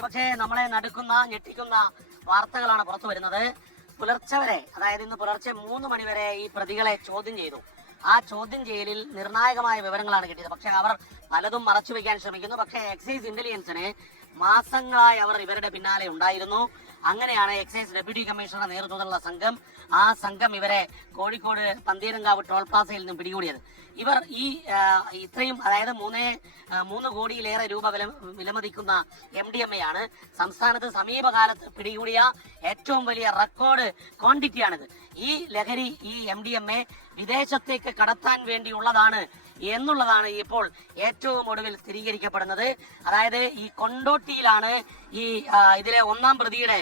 ഒരുപക്ഷെ നമ്മളെ നടുക്കുന്ന ഞെട്ടിക്കുന്ന വാർത്തകളാണ് പുറത്തു വരുന്നത്. പുലർച്ചെ വരെ, അതായത് ഇന്ന് പുലർച്ചെ 3 മണിവരെ ഈ പ്രതികളെ ചോദ്യം ചെയ്തു. ആ ചോദ്യം ചെയ്യലിൽ നിർണായകമായ വിവരങ്ങളാണ് കിട്ടിയത്. പക്ഷെ അവർ പലതും മറച്ചു വെക്കാൻ ശ്രമിക്കുന്നു. പക്ഷേ എക്സൈസ് ഇന്റലിജൻസിന് മാസങ്ങളായി അവർ ഇവരുടെ പിന്നാലെ ഉണ്ടായിരുന്നു. അങ്ങനെയാണ് എക്സൈസ് ഡെപ്യൂട്ടി കമ്മീഷണറുടെ നേതൃത്വത്തിലുള്ള സംഘം ഇവരെ കോഴിക്കോട് പന്തീരങ്കാവ് ടോൾ പ്ലാസയിൽ നിന്നും പിടികൂടിയത്. ഇവർ ഇത്രയും, അതായത് 3 കോടിയിലേറെ രൂപ വിലമതിക്കുന്ന MDMA ആണ് സംസ്ഥാനത്ത് സമീപകാലത്ത് പിടികൂടിയ ഏറ്റവും വലിയ റെക്കോർഡ് ക്വാണ്ടിറ്റിയാണിത്. ഈ ലഹരി, ഈ MDMA വിദേശത്തേക്ക് കടത്താൻ വേണ്ടിയുള്ളതാണ് എന്നുള്ളതാണ് ഇപ്പോൾ ഏറ്റവും ഒടുവിൽ സ്ഥിരീകരിക്കപ്പെടുന്നത്. അതായത് ഈ കൊണ്ടോട്ടിയിലാണ് ഇതിലെ 1-ാം പ്രതിയുടെ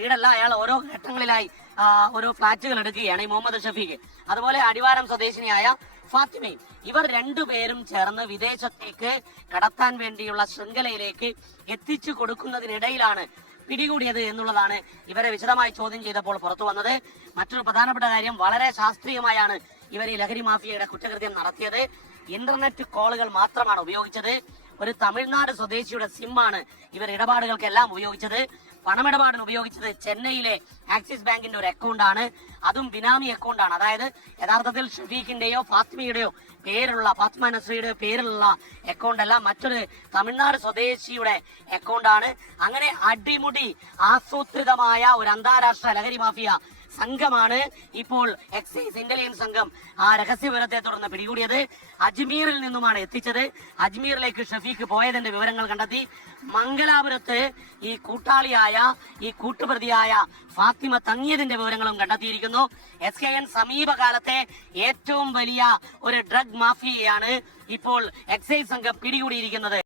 വീടല്ല, അയാൾ ഓരോ ഘട്ടങ്ങളിലായി ഓരോ ഫ്ളാറ്റുകൾ എടുക്കുകയാണ്, ഈ മുഹമ്മദ് ഷഫീഖ്. അതുപോലെ അടിവാരം സ്വദേശിനിയായ ഫാത്തിമയും. ഇവർ രണ്ടുപേരും ചേർന്ന് വിദേശത്തേക്ക് കടത്താൻ വേണ്ടിയുള്ള ശൃംഖലയിലേക്ക് എത്തിച്ചു കൊടുക്കുന്നതിനിടയിലാണ് പിടികൂടിയത് എന്നുള്ളതാണ് ഇവരെ വിശദമായി ചോദ്യം ചെയ്തപ്പോൾ പുറത്തു വന്നത്. മറ്റൊരു പ്രധാനപ്പെട്ട കാര്യം, വളരെ ശാസ്ത്രീയമായാണ് ഇവർ ഈ ലഹരി മാഫിയയുടെ കുറ്റകൃത്യം നടത്തിയത്. ഇന്റർനെറ്റ് കോളുകൾ മാത്രമാണ് ഉപയോഗിച്ചത്. ഒരു തമിഴ്നാട് സ്വദേശിയുടെ സിമ്മാണ് ഇവർ ഇടപാടുകൾക്കെല്ലാം ഉപയോഗിച്ചത്. പണമിടപാടിന് ഉപയോഗിച്ചത് ചെന്നൈയിലെ ആക്സിസ് ബാങ്കിന്റെ ഒരു അക്കൗണ്ടാണ്, അതും ബിനാമി അക്കൗണ്ടാണ്. അതായത് യഥാർത്ഥത്തിൽ ഷഫീഖിന്റെയോ ഫാത്തിമയുടെയോ പേരുള്ള, ഫാത്തിമ നസ്രിയുടെയോ പേരിലുള്ള അക്കൗണ്ട് അല്ല, മറ്റൊരു തമിഴ്നാട് സ്വദേശിയുടെ അക്കൗണ്ടാണ്. അങ്ങനെ അടിമുടി ആസൂത്രിതമായ ഒരു അന്താരാഷ്ട്ര ലഹരി മാഫിയ സംഘമാണ് ഇപ്പോൾ എക്സൈസ് ഇന്റലിജൻസ് സംഘം ആ രഹസ്യ വിവരത്തെ തുടർന്ന് പിടികൂടിയത്. അജ്മീറിൽ നിന്നുമാണ് എത്തിച്ചത്. അജ്മീറിലേക്ക് ഷഫീഖ് പോയതിന്റെ വിവരങ്ങൾ കണ്ടെത്തി. മംഗലാപുരത്ത് ഈ കൂട്ടുപ്രതിയായ ഫാത്തിമ തങ്ങിയതിന്റെ വിവരങ്ങളും കണ്ടെത്തിയിരിക്കുന്നു. SKN സമീപകാലത്തെ ഏറ്റവും വലിയ ഒരു ഡ്രഗ് മാഫിയയാണ് ഇപ്പോൾ എക്സൈസ് സംഘം പിടികൂടിയിരിക്കുന്നത്.